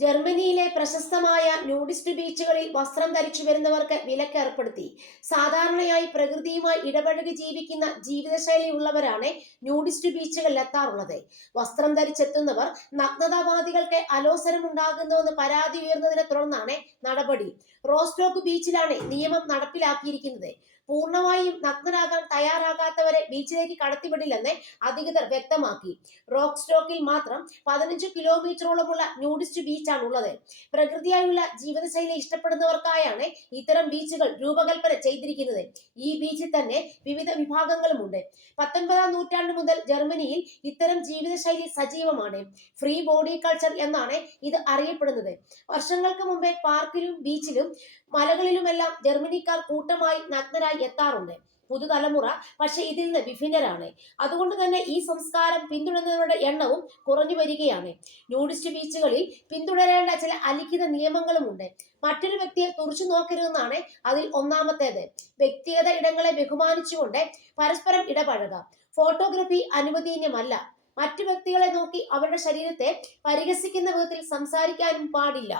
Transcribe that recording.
ജർമ്മനിയിലെ പ്രശസ്തമായ ന്യൂഡിസ്റ്റ് ബീച്ചുകളിൽ വസ്ത്രം ധരിച്ചു വരുന്നവർക്ക് വിലക്ക് ഏർപ്പെടുത്തി. സാധാരണയായി പ്രകൃതിയുമായി ഇടപഴകി ജീവിക്കുന്ന ജീവിതശൈലി ഉള്ളവരാണ് ന്യൂഡിസ്റ്റ് ബീച്ചുകളിൽ എത്താറുള്ളത്. വസ്ത്രം ധരിച്ചെത്തുന്നവർ നഗ്നതാവാദികൾക്ക് അലോസരമുണ്ടാകുന്നുവെന്ന് പരാതി ഉയർന്നതിനെ തുടർന്നാണ് നടപടി. റോസ്റ്റോക്ക് ബീച്ചിലാണ് നിയമം നടപ്പിലാക്കിയിരിക്കുന്നത്. പൂർണമായും നഗ്നരാകാൻ തയ്യാറാകാത്തവരെ ബീച്ചിലേക്ക് കടത്തിവിടില്ലെന്ന് അധികൃതർ വ്യക്തമാക്കി. റോക്ക് സ്റ്റോക്കിൽ മാത്രം പതിനഞ്ച് കിലോമീറ്ററോളമുള്ള ന്യൂഡിസ്റ്റ് ബീച്ചാണ് ഉള്ളത് പ്രകൃതിയായുള്ള ജീവിതശൈലി ഇഷ്ടപ്പെടുന്നവർക്കായാണ് ഇത്തരം ബീച്ചുകൾ രൂപകൽപ്പന ചെയ്തിരിക്കുന്നത്. ഈ ബീച്ചിൽ തന്നെ വിവിധ വിഭാഗങ്ങളുമുണ്ട്. പത്തൊൻപതാം നൂറ്റാണ്ട് മുതൽ ജർമ്മനിയിൽ ഇത്തരം ജീവിതശൈലി സജീവമാണ്. ഫ്രീ ബോഡി കൾച്ചർ എന്നാണ് ഇത് അറിയപ്പെടുന്നത്. വർഷങ്ങൾക്ക് മുമ്പേ പാർക്കിലും ബീച്ചിലും മലകളിലുമെല്ലാം ജർമ്മനിക്കാർ കൂട്ടമായി നഗ്നരായി എത്താറുണ്ട്. പുതുതലമുറ പക്ഷെ ഇതിൽ നിന്ന് വിഭിന്നരാണ്. അതുകൊണ്ട് തന്നെ ഈ സംസ്കാരം പിന്തുടരുന്നവരുടെ എണ്ണവും കുറഞ്ഞു വരികയാണ്. ന്യൂഡിസ്റ്റ് ബീച്ചുകളിൽ പിന്തുടരേണ്ട ചില അലിഖിത നിയമങ്ങളുമുണ്ട്. മറ്റൊരു വ്യക്തിയെ തുറച്ചു നോക്കരുതെന്നാണ് അതിൽ ഒന്നാമത്തേത്. വ്യക്തിഗത ഇടങ്ങളെ ബഹുമാനിച്ചുകൊണ്ട് പരസ്പരം ഇടപഴക ഫോട്ടോഗ്രാഫി അനുവദനീയമല്ല. മറ്റു വ്യക്തികളെ നോക്കി അവരുടെ ശരീരത്തെ പരിഹസിക്കുന്ന വിധത്തിൽ സംസാരിക്കാനും പാടില്ല.